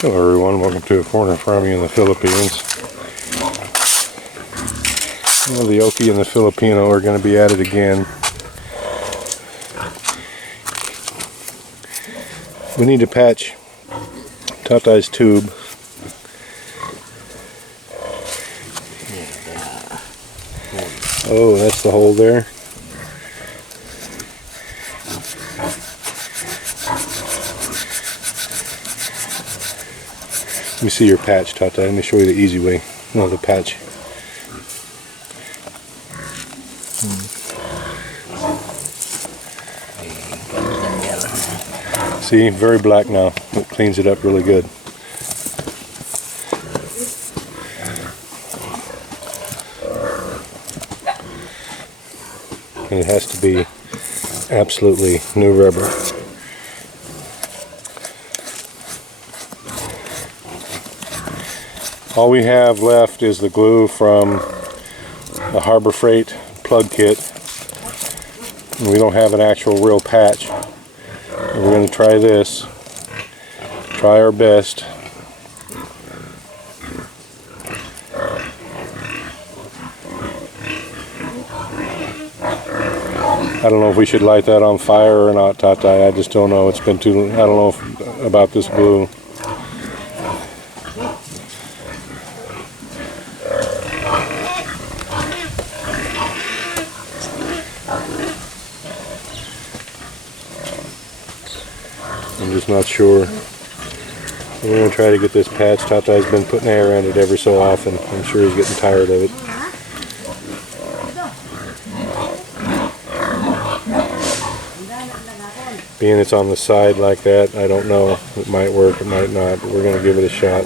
Hello everyone, welcome to a foreigner farming in the Philippines. Well, the Oki and the Filipino are going to be at it again. We need to patch Tatay's tube. Oh, that's the hole there. Let me see your patch, Tatay. Let me show you the easy way. No, the patch. See, very black now. It cleans it up really good. And it has to be absolutely new rubber. All we have left is the glue from the Harbor Freight plug kit. And we don't have an actual real patch. And we're going to try this. Try our best. I don't know if we should light that on fire or not, Tatay. I just don't know. It's been too. I don't know about this glue. I'm just not sure. We're going to try to get this patch. Tatay's been putting air in it every so often. I'm sure he's getting tired of it. Being it's on the side like that, I don't know. It might work, it might not, but we're going to give it a shot.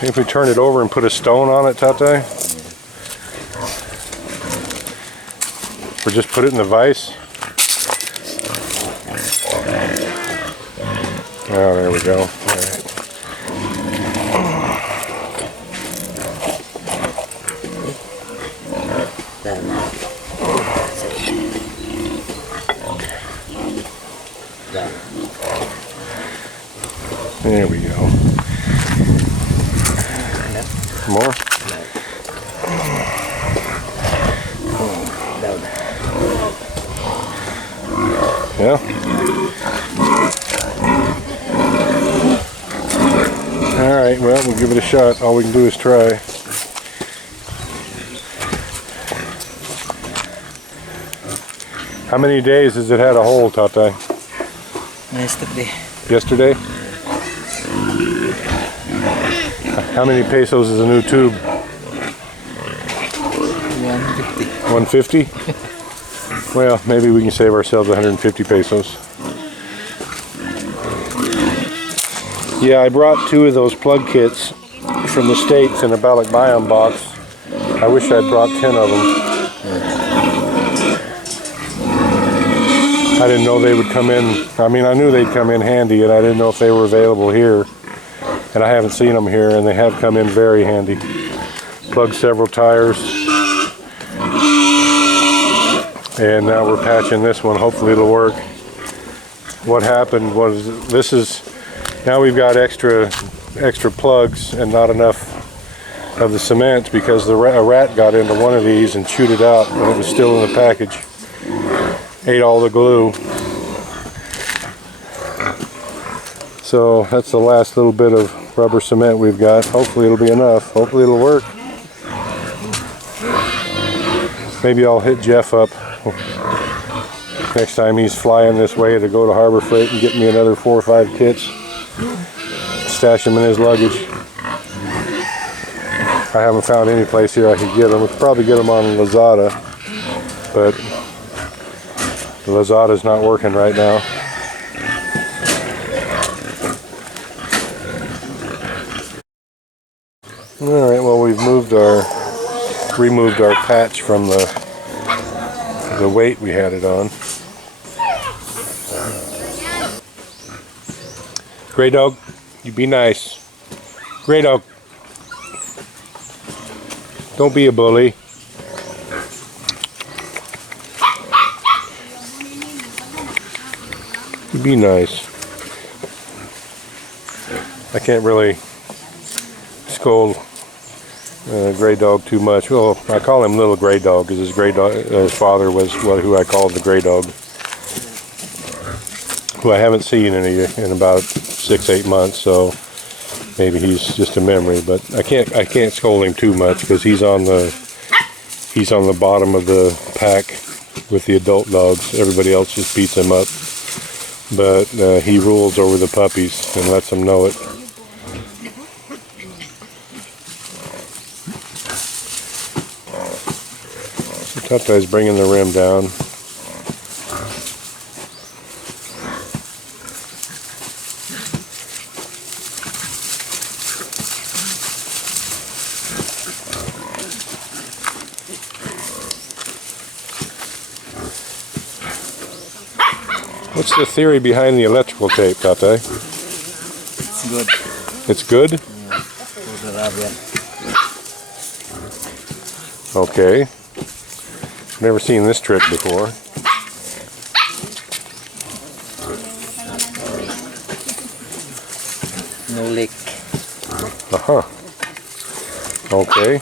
If we turn it over and put a stone on it, Tatay? Or just put it in the vise? Oh, there we go. All right. There we go. More? Yeah? Alright, well, we'll give it a shot. All we can do is try. How many days has it had a hole, Tatay? Yesterday. Yesterday? How many pesos is a new tube? 150. 150? Well, maybe we can save ourselves 150 pesos. Yeah, I brought 2 of those plug kits from the States in a balikbayan box. I wish I'd brought 10 of them. I didn't know they would come in. I mean, I knew they'd come in handy, and I didn't know if they were available here. And I haven't seen them here, and they have come in very handy. Plugged several tires. And now we're patching this one. Hopefully it'll work. What happened was, now we've got extra plugs and not enough of the cement because a rat got into one of these and chewed it out when it was still in the package. Ate all the glue. So that's the last little bit of rubber cement we've got. Hopefully it'll be enough. Hopefully it'll work. Maybe I'll hit Jeff up next time he's flying this way to go to Harbor Freight and get me another 4 or 5 kits. Stash them in his luggage. I haven't found any place here I could get them. We could probably get them on Lazada, but Lazada's not working right now. Alright, well, we've removed our patch from the weight we had it on. Gray dog, you be nice. Gray dog. Don't be a bully. Be nice. I can't really scold Gray Dog too much. Well, I call him Little Gray Dog because his father was who I called the Gray Dog, who I haven't seen in about 6-8 months. So maybe he's just a memory. But I can't scold him too much because he's on the bottom of the pack with the adult dogs. Everybody else just beats him up. But he rules over the puppies and lets them know it. Tatay's bringing the rim down. What's the theory behind the electrical tape, Tatay? It's good. It's good? Yeah, for the rabbit. Okay. Never seen this trick before. No leak. Uh-huh. Okay.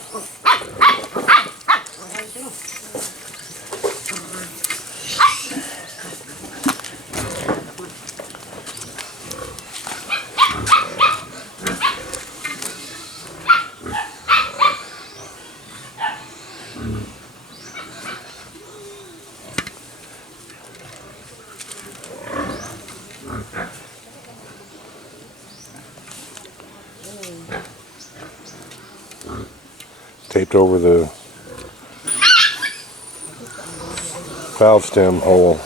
Taped over the valve stem hole.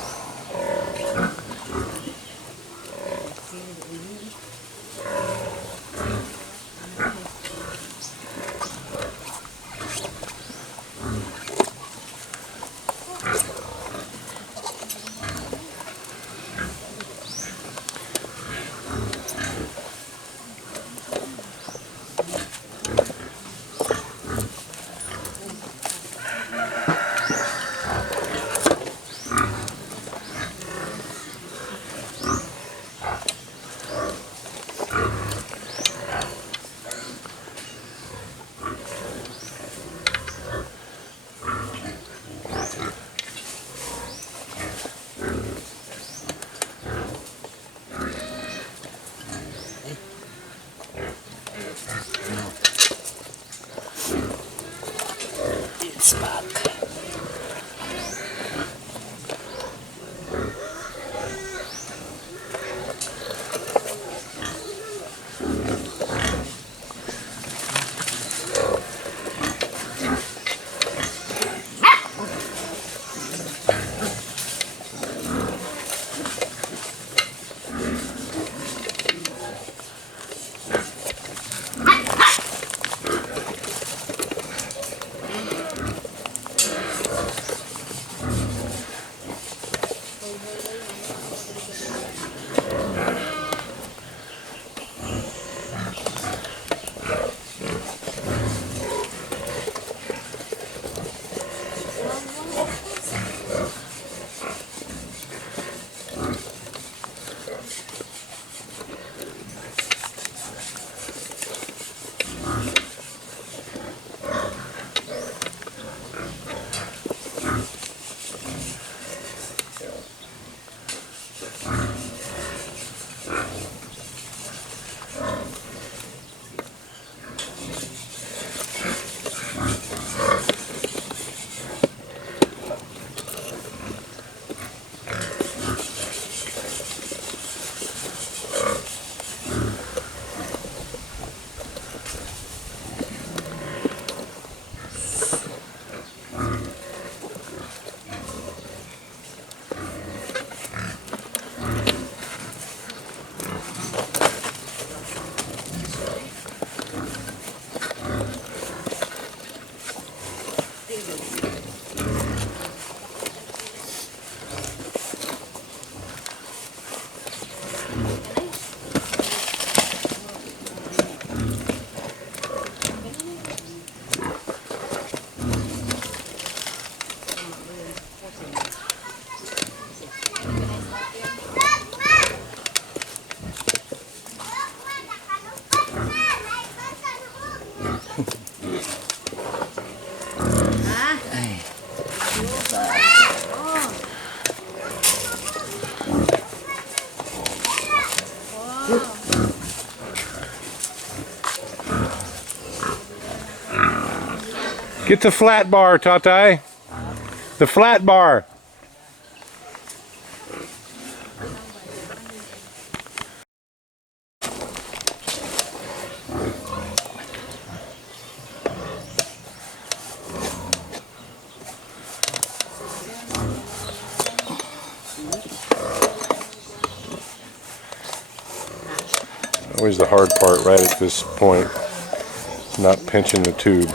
Get the flat bar, Tatay. The flat bar. Always the hard part right at this point, not pinching the tube.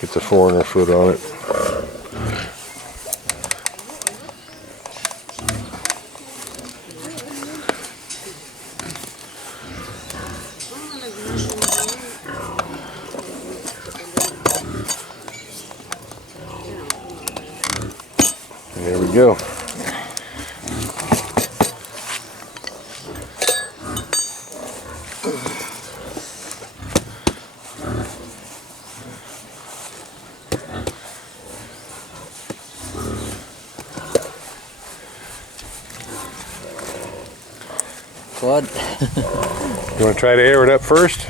Get the foreigner foot on it. There we go. Good. You want to try to air it up first?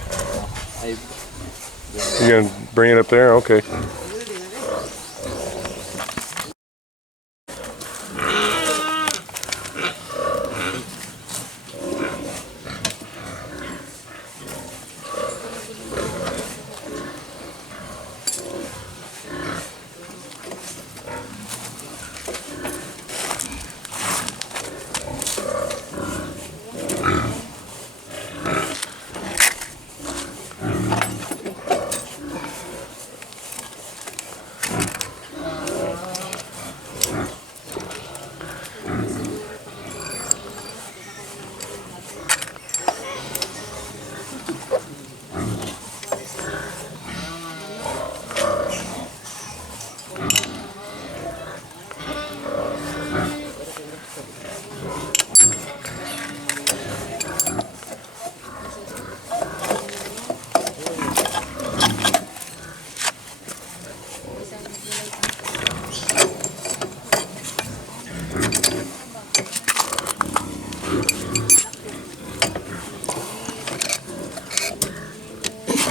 You're going to bring it up there? Okay.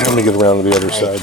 Let me get around to the other side.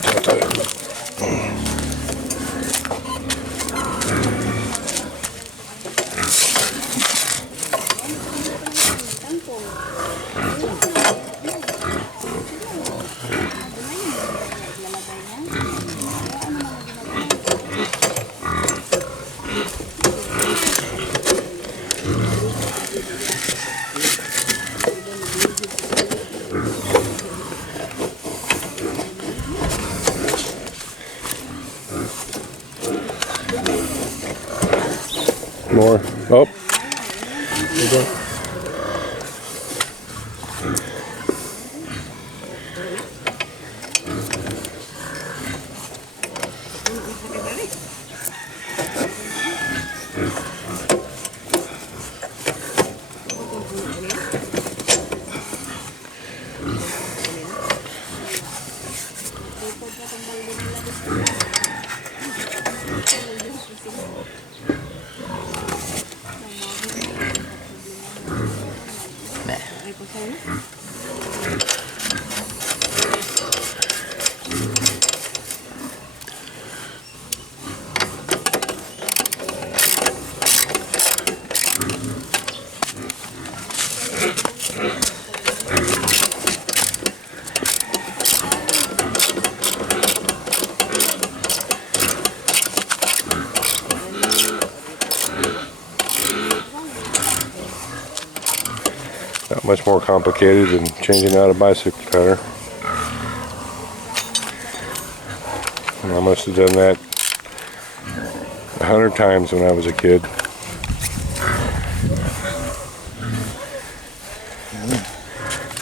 More. Oh. Not much more complicated than changing out a bicycle tire. And I must have done that 100 times when I was a kid.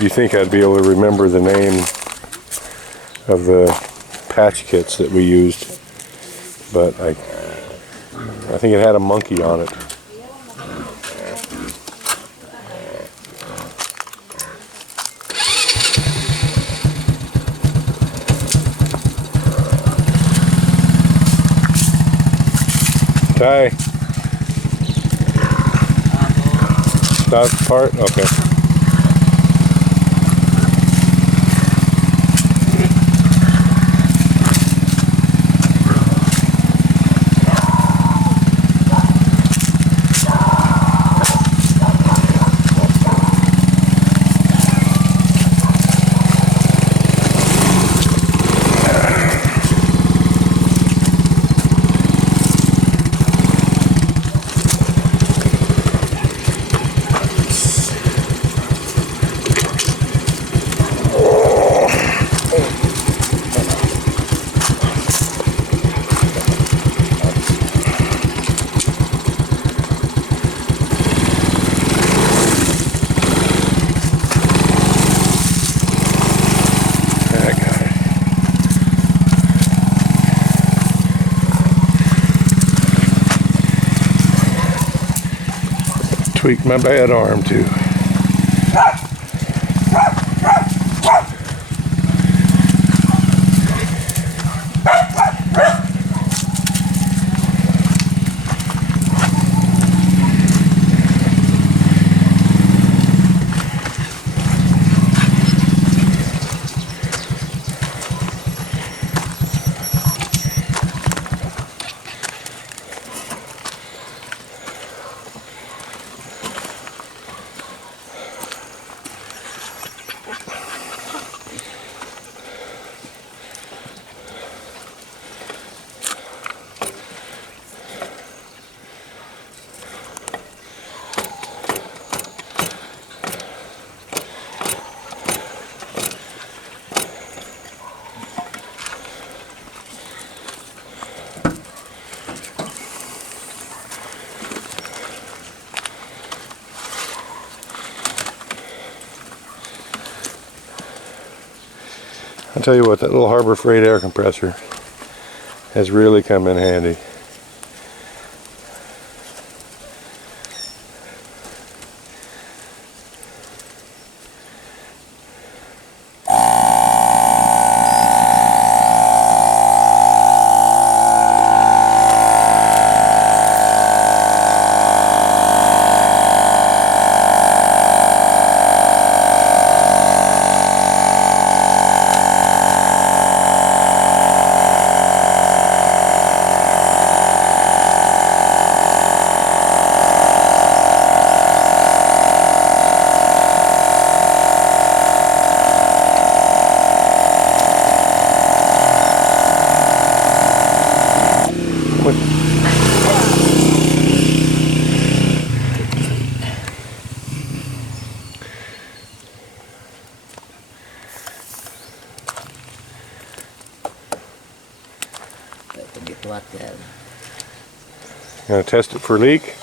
You think I'd be able to remember the name of the patch kits that we used, but I think it had a monkey on it. Ty. Stop part? Okay. Tweaked my bad arm too. I'll tell you what, that little Harbor Freight air compressor has really come in handy. Gonna test it for a leak.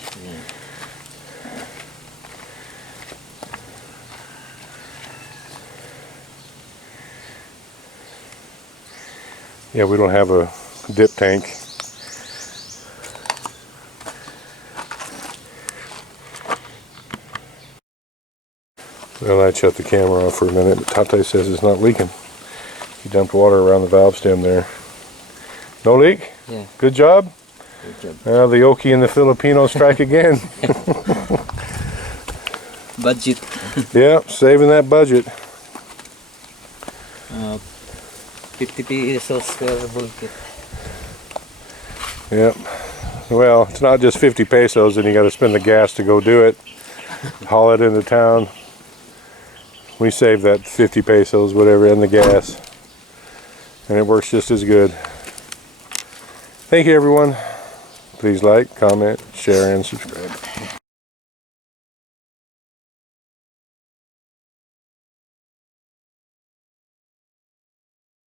Yeah, we don't have a dip tank. Well, I'd shut the camera off for a minute, but Tatay says it's not leaking. He dumped water around the valve stem there. No leak? Yeah. Good job? Good job. Well, the Okie and the Filipinos strike again. Budget. Yeah, saving that budget. 50 pesos per bulkit. Yep. Well, it's not just 50 pesos and you got to spend the gas to go do it. Haul it into town. We save that 50 pesos, whatever, and the gas. And it works just as good. Thank you, everyone. Please like, comment, share, and subscribe.